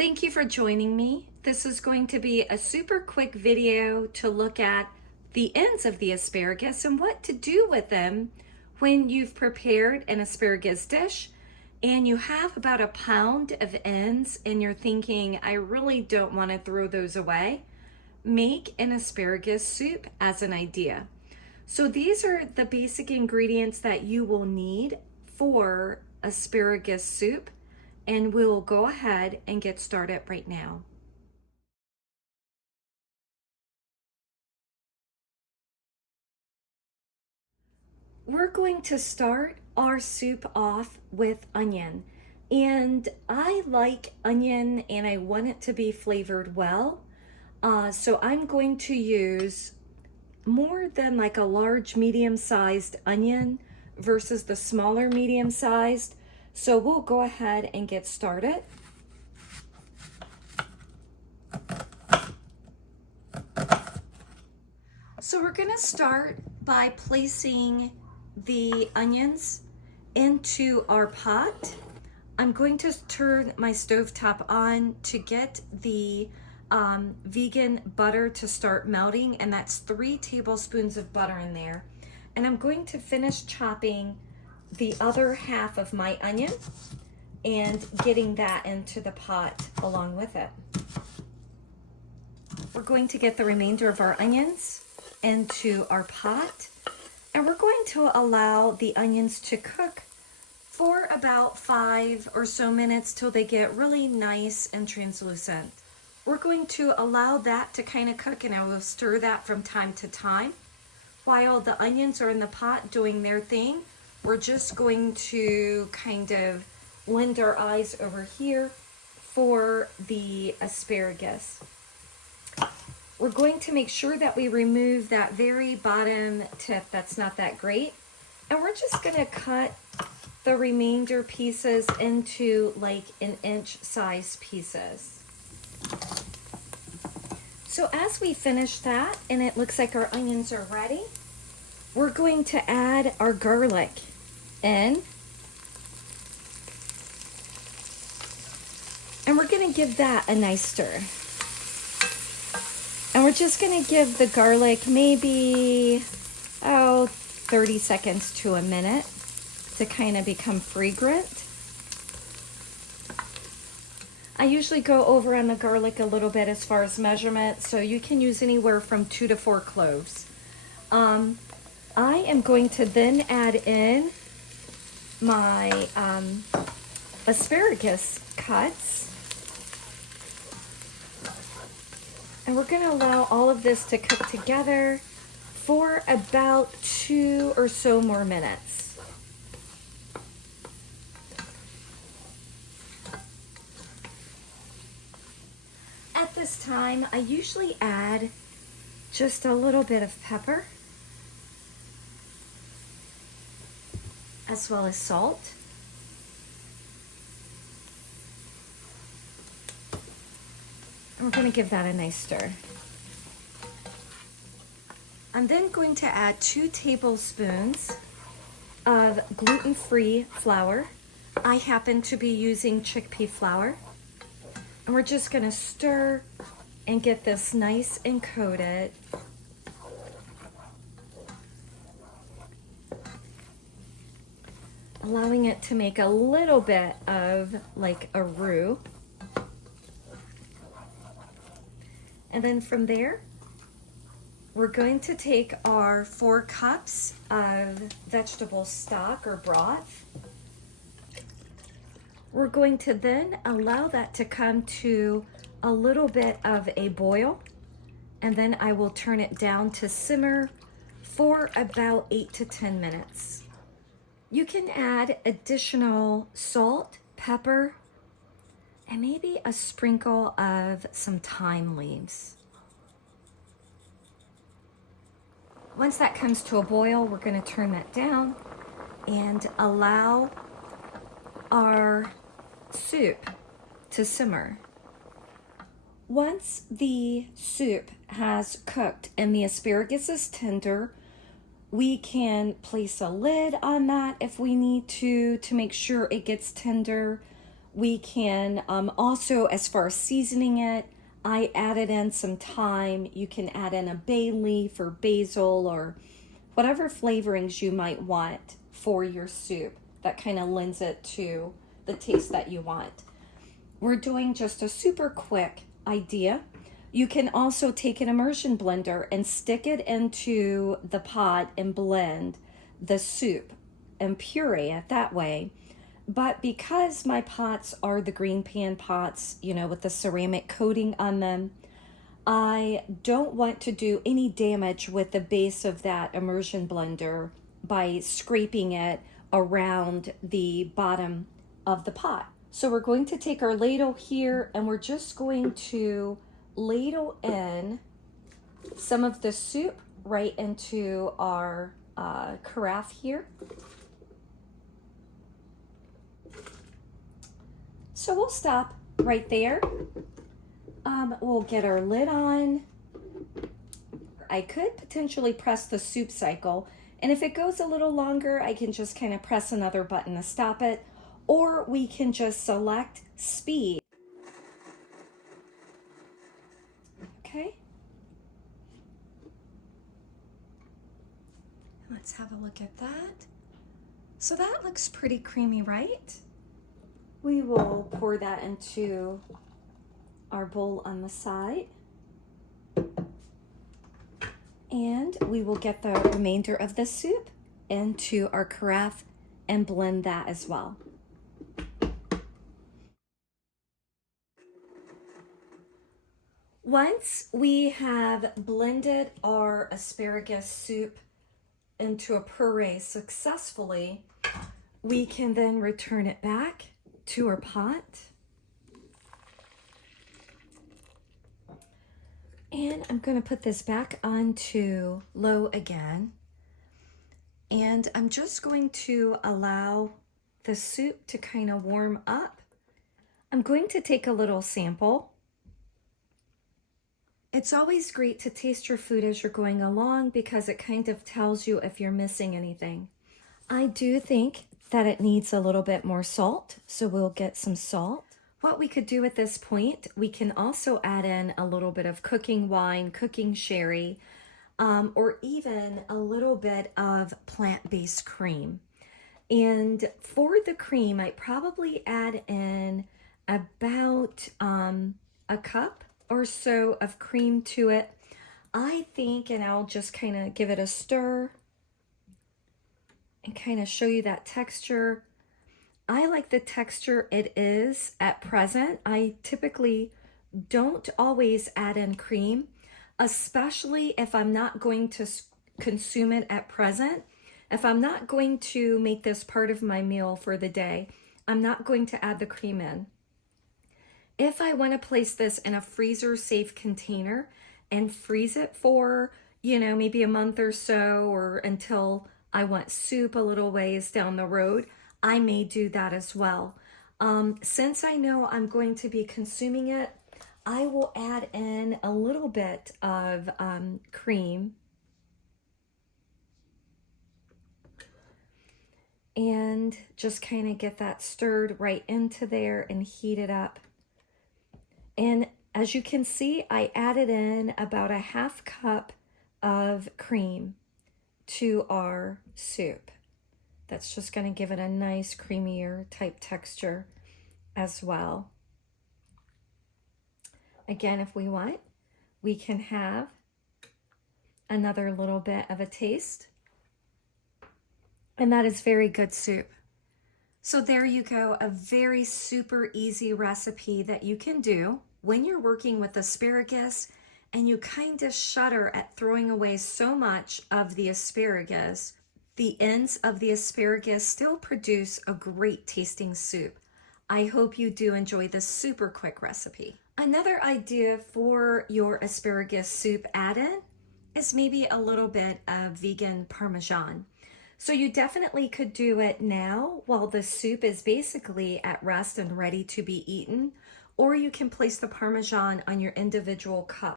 Thank you for joining me. This is going to be a super quick video to look at the ends of the asparagus and what to do with them when you've prepared an asparagus dish and you have about a pound of ends and you're thinking, I really don't want to throw those away. Make an asparagus soup as an idea. So these are the basic ingredients that you will need for asparagus soup, and we'll go ahead and get started right now. We're going to start our soup off with onion, and I like onion and I want it to be flavored well. So I'm going to use more than like a large medium-sized onion versus the smaller medium-sized. So we'll go ahead and get started. So we're gonna start by placing the onions into our pot. I'm going to turn my stovetop on to get the vegan butter to start melting, and that's 3 tablespoons of butter in there. And I'm going to finish chopping the other half of my onion and getting that into the pot along with it. We're going to get the remainder of our onions into our pot, and we're going to allow the onions to cook for about 5 or so minutes till they get really nice and translucent. We're going to allow that to kind of cook, and I will stir that from time to time. While the onions are in the pot doing their thing, we're just going to kind of lend our eyes over here for the asparagus. We're going to make sure that we remove that very bottom tip that's not that great. And we're just gonna cut the remainder pieces into like 1-inch size pieces. So as we finish that and it looks like our onions are ready, we're going to add our garlic in. And we're gonna give that a nice stir. And we're just gonna give the garlic maybe, 30 seconds to a minute to kind of become fragrant. I usually go over on the garlic a little bit as far as measurement, so you can use anywhere from 2 to 4 cloves. I am going to then add in my asparagus cuts. And we're going to allow all of this to cook together for about 2 or so more minutes. At this time, I usually add just a little bit of pepper, as well as salt. And we're going to give that a nice stir. I'm then going to add 2 tablespoons of gluten-free flour. I happen to be using chickpea flour. And we're just going to stir and get this nice and coated. Allowing it to make a little bit of like a roux. And then from there, we're going to take our 4 cups of vegetable stock or broth. We're going to then allow that to come to a little bit of a boil, and then I will turn it down to simmer for about 8 to 10 minutes. You can add additional salt, pepper, and maybe a sprinkle of some thyme leaves. Once that comes to a boil, we're going to turn that down and allow our soup to simmer. Once the soup has cooked and the asparagus is tender, we can place a lid on that if we need to make sure it gets tender. We can also, as far as seasoning it, I added in some thyme. You can add in a bay leaf or basil or whatever flavorings you might want for your soup that kind of lends it to the taste that you want. We're doing just a super quick idea. You can also take an immersion blender and stick it into the pot and blend the soup and puree it that way. But because my pots are the green pan pots, you know, with the ceramic coating on them, I don't want to do any damage with the base of that immersion blender by scraping it around the bottom of the pot. So we're going to take our ladle here and we're just going to ladle in some of the soup right into our carafe here. So we'll stop right there. We'll get our lid on. I could potentially press the soup cycle, and if it goes a little longer, I can just kind of press another button to stop it, or we can just select speed. Okay. Let's have a look at that. So that looks pretty creamy, right? We will pour that into our bowl on the side. And we will get the remainder of the soup into our carafe and blend that as well. Once we have blended our asparagus soup into a puree successfully, we can then return it back to our pot. And I'm going to put this back onto low again. And I'm just going to allow the soup to kind of warm up. I'm going to take a little sample. It's always great to taste your food as you're going along because it kind of tells you if you're missing anything. I do think that it needs a little bit more salt, so we'll get some salt. What we could do at this point, we can also add in a little bit of cooking wine, cooking sherry, or even a little bit of plant-based cream. And for the cream, I probably add in about a cup or so of cream to it. I think, and I'll just kind of give it a stir and kind of show you that texture. I like the texture it is at present. I typically don't always add in cream, especially if I'm not going to consume it at present. If I'm not going to make this part of my meal for the day, I'm not going to add the cream in. If I want to place this in a freezer safe container and freeze it for, you know, maybe a month or so, or until I want soup a little ways down the road, I may do that as well. Since I know I'm going to be consuming it, I will add in a little bit of cream and just kind of get that stirred right into there and heat it up. And as you can see, I added in about a half cup of cream to our soup. That's just going to give it a nice creamier type texture as well. Again, if we want, we can have another little bit of a taste. And that is very good soup. So there you go, a very super easy recipe that you can do when you're working with asparagus and you kind of shudder at throwing away so much of the asparagus. The ends of the asparagus still produce a great tasting soup. I hope you do enjoy this super quick recipe. Another idea for your asparagus soup add-in is maybe a little bit of vegan Parmesan. So you definitely could do it now while the soup is basically at rest and ready to be eaten, or you can place the Parmesan on your individual cup